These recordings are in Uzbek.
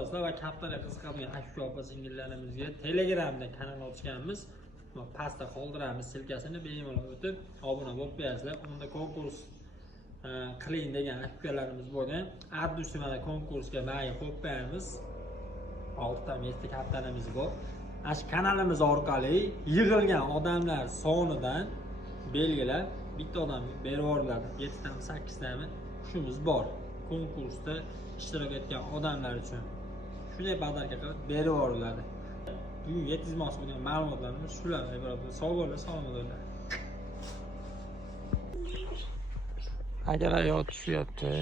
olasizlar va kaptarga qiziqadigan aka opa singillarimizga Telegramda kanal ochganmiz. Pastda qoldiramiz silkasini, bemalol o'tib obuna bo'lib qo'yasizlar. Unda konkurs qiling degan akalarimiz bo'lgan. Addusi mana konkursga mayli qo'yib qo'yamiz. 6 ta 7 ta kaptarimiz bor. Ash kanalimiz orqali yig'ilgan odamlar sonidan belgilab bitta odam berib yuboriladi. 7 tami 8 tami qushimiz bor. Konkursda ishtirok etgan odamlar uchun shunday badarka qilib berib yuboriladi. Bugun yetkazmoqchi bo'lgan ma'lumotlarimiz shular. Sog' bo'linglar, salomat bo'linglar. Akalar yot tushyapti.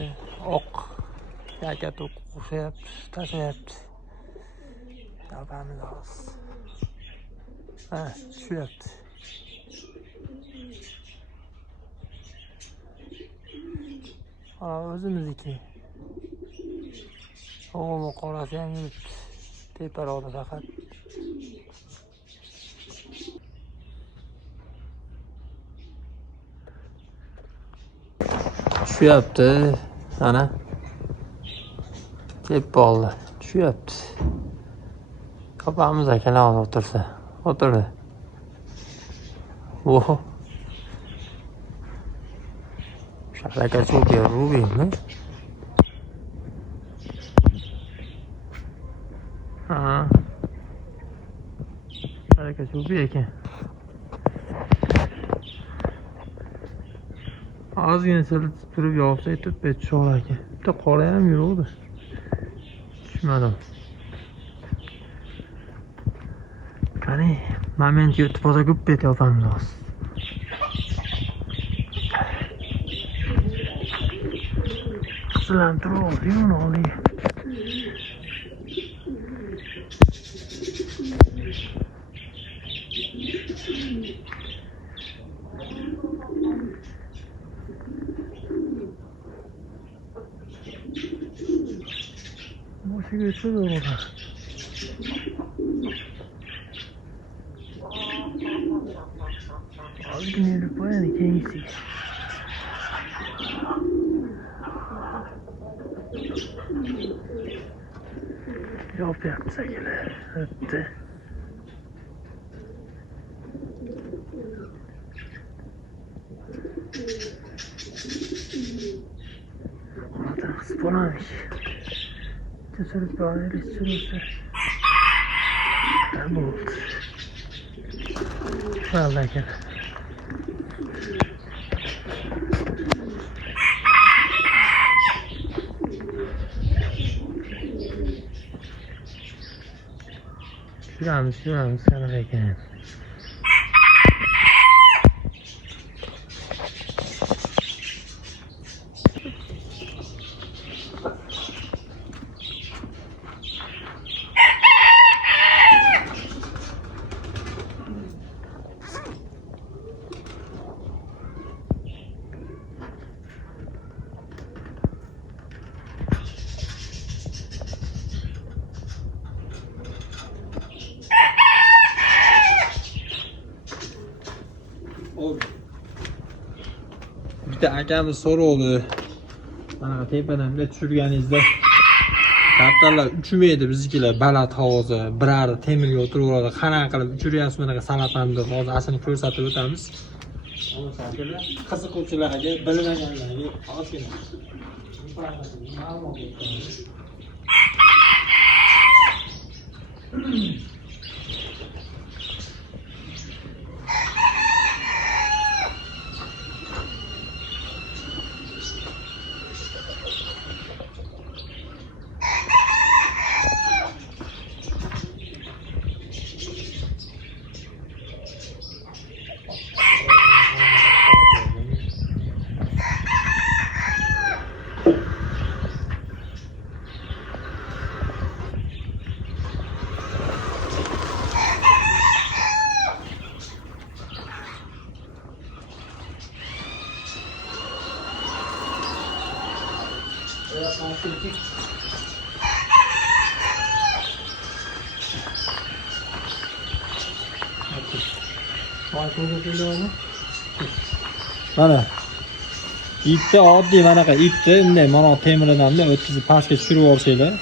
Oq yaka to'q qo'shyapti, tashlayapti. Yopamiz hozir. Ha, tushyapti. O'zimizniki. O'g'il qorasi ham yuribdi. Teparoqda faqat. Tushyapti. Mana. Teppa oldi. Tushyapti. Kapamiz akalar hozir o'tirsa. O'tirdi. Voh. Şarkı çok yoruluyum mu? Ha. Şarkı çok iyi ki. Az yine sırıtıp durup yapsaydı tutmayı çoğlar ki. Bir de koruyamıyor oldu. Düşmedim. Hani moment YouTube'a güppet yapmam lazım. Cilantro oluyor, ne oluyor? Boşu geçiyor da orada. Az günlük bayan kendisi. Yapacaksa gelir. Öttü. Oradan spolamış. Tesadüf bağırır sürürse. Ben oldu. Vallahi gel. Şuramız sana bekleyin. Bitta akamiz so'rovdi. Mana tepadan bilet tushirganingizda kaptarlar uchmaydi biznikilar baland hovuzda, birari temirga o'tiraveradi. Qanaqa qilib uchiryapsiz bunaqa salapani deb hozir aslini ko'rsatib o'tamiz. Qiziquvchilarga, bilmaganlarga ozgina ma'lumot beramiz. Mana ipni oddiy manaqa ipni bunday mana temiridan o'tkazib pastga tushirib olsanglar,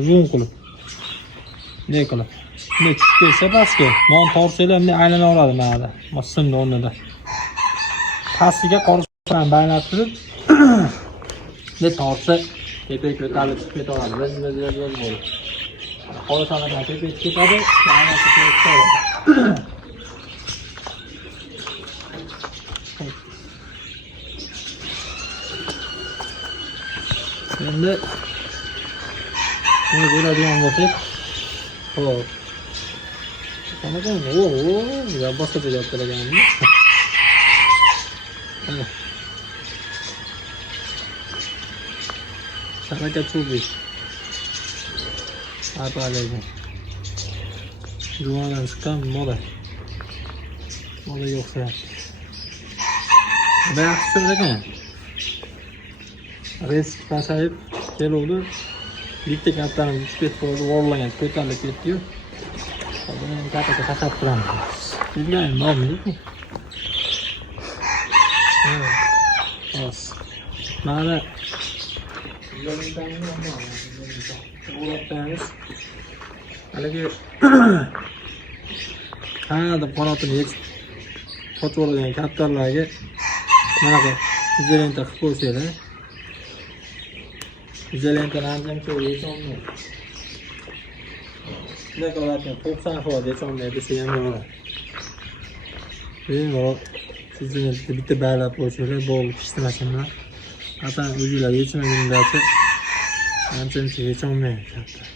uzun qilib Ne qilib. Ne tushib ketsa pastga, non torsalar bunday aylanaveradi mana. Masimni o'rnida. Pastiga qorisdan baynab turib, ne torsa tepaga ko'tarilib chiqib ketaveradi. Biz bo'ladi. Qorisdan tepaga chiqib ketadi, baynab ketadi. Endi ne bo'ladigan bo'lsak, xo'p. Qanaqa? Ya boshqacha gap qilganmi? Harakat chubish. Apalaydi. Juvondan chiqqan mola. Mola yo'qsa. Baxshi ekan. Risk pasayib keluvdi. Bitta kattaning uch-ket bo'ldi, o'rlagan ko'tarilib ketdi-yu. Buni kattaga tashlab turamiz. Bilmayman, nomini. Bas. Mana haligi deb qanotini yechib qochib oladigan kaptarlarga bunaqa izolenta qilib qo'ysanglar. Izolentani ancha yecholmaydi. Shunday qilyapman, 90 foiz yecholmaydi desa ham bo'ladi. Bemalol izolentani bitta baylab qo'ysanglar bo'ldi, pishtirmasinlar. Hatta o'zinglar yechmaguninglarcha ancha yecholmaydi kaptar.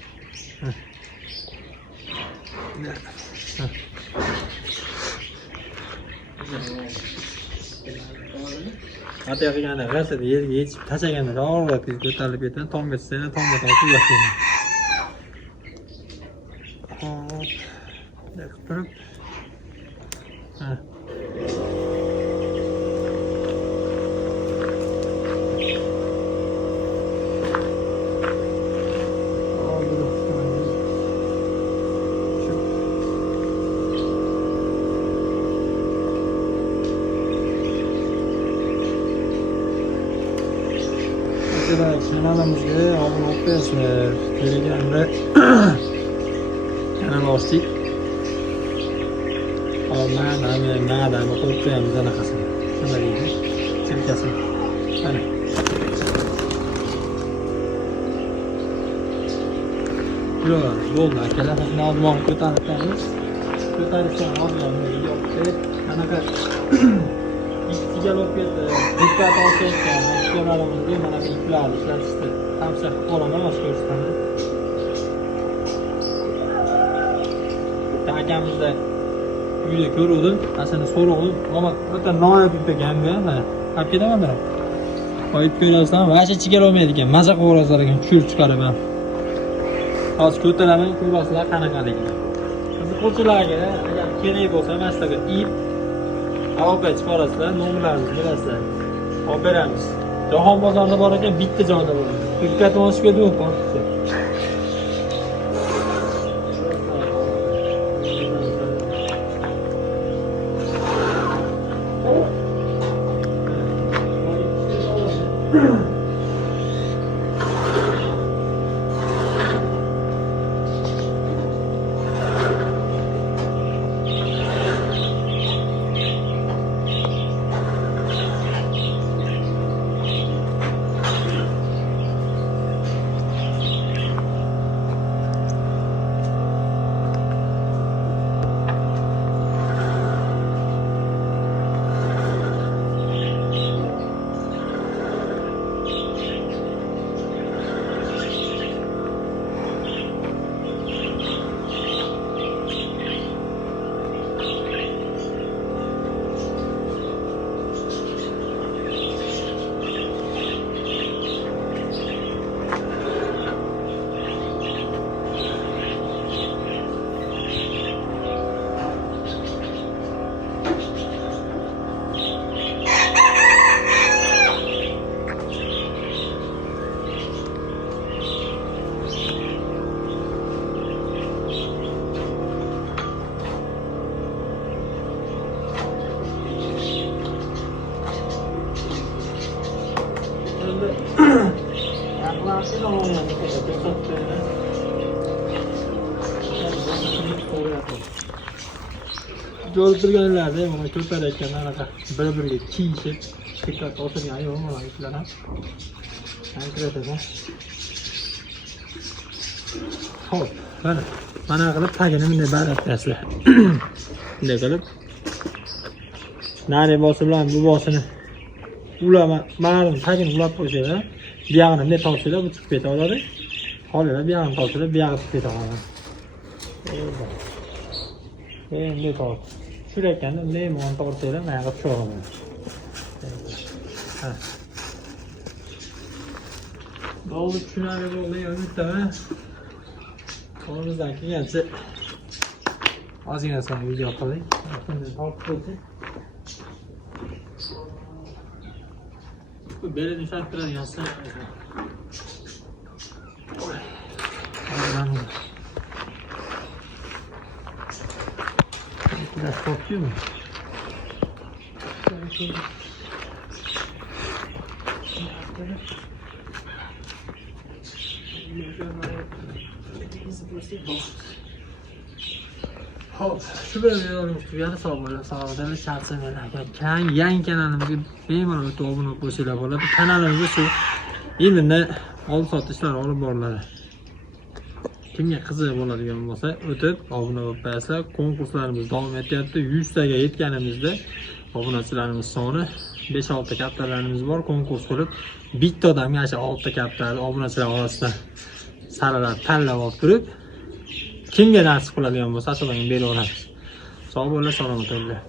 Hatta yaqinda g'asada yerga yechib tashlaganda to'g'ri ko'tarilib ketadi, tomga tushsa, tomga tortib yashaydi. Hop. Daqib turib. Kanalimizga obuna bo'lib Telegramda kanal ochdik. Mana qo'yib qo'yamiz anaqasini. Nima deydi? Silkasini. Mana. Bo'ldi akalar. Nozmon ko'taribmiz. Ko'tarishdan oldin yo'q. Anaqa ikkiga olib ketdi. Dikkat olishgan. Ishlarimizni mana bu iplarni ishlatishdi. Tavsiya qilib qolaman, boshqa ko'rsataman. Akamizda uyda ko'ruvdim, aslida so'rovdim. Ammo o'ta noyob ip ekan-da. Olib ketaman buni. Qo'yib ko'rasam, vacha chigara olmaydi ekan. Maza qo'rasar ekan, tushirib chiqaraman. Hozir ko'taraman, ko'rasizlar qanaqaligini. Qiziquvchilarga agar kerak bo'lsa, mana shunaqa ip olib chiqarasizlar, nomerlaringizni berasizlar. Olib beramiz. Jahon bozorida bor ekan, bitta joyda bor. Diqqatni olishib keldi-ku, qo'rqitdi. ko'rib turganlarda mana ko'tarayotgan anaqa bir-biriga kiyishib diqqat o'tirgan yo'q mana shular ham konkretda. Xo'p, mana qilib tagini bunday baratlasizlar. Bunday qilib nari bosi bilan bu bosini ulama ma'lum tagini ulab qo'ysalar, bu yog'ini bunday tortsalar bu chiqib keta oladi. Hozirda bu yog'ini tortsalar, bu yog'i chiqib keta oladi. Bunday tort. Shurayotganda bunday yomon tortsalar, mana yoqqa tushaveradi. Ha. Bo'ldi, tushunarli bo'ldi, umiddaman. Qo'limizdan kelgancha ozgina soni video qiling. Endi tortib qo'ydik. Bu belini ushlashtiradigan sim. Biraz korkuyor mu? Hop, şu bölümde olmuştu. Yarı sağlıklı çarşıda yan kanalımızda bemalol abone bo'lsanglar bo'ladi. Kanalimizda shu endi olib sotishlar olib boriladi. Kimga qiziq bo'ladigan bo'lsa, o'tib obuna bo'lib qo'yasizlar. Konkurslarimiz davom etyapti. 100 taga yetganimizda obunachilarimiz soni 5-6 kaptalarimiz bor. Konkurs qilib, bitta odamga o'sha 6 kaptani obunachilar orasidan saralab tanlab olib turib, kimga nasib qiladigan bo'lsa, asosan beraveramiz. Sog' bo'linglar, salomat bo'linglar.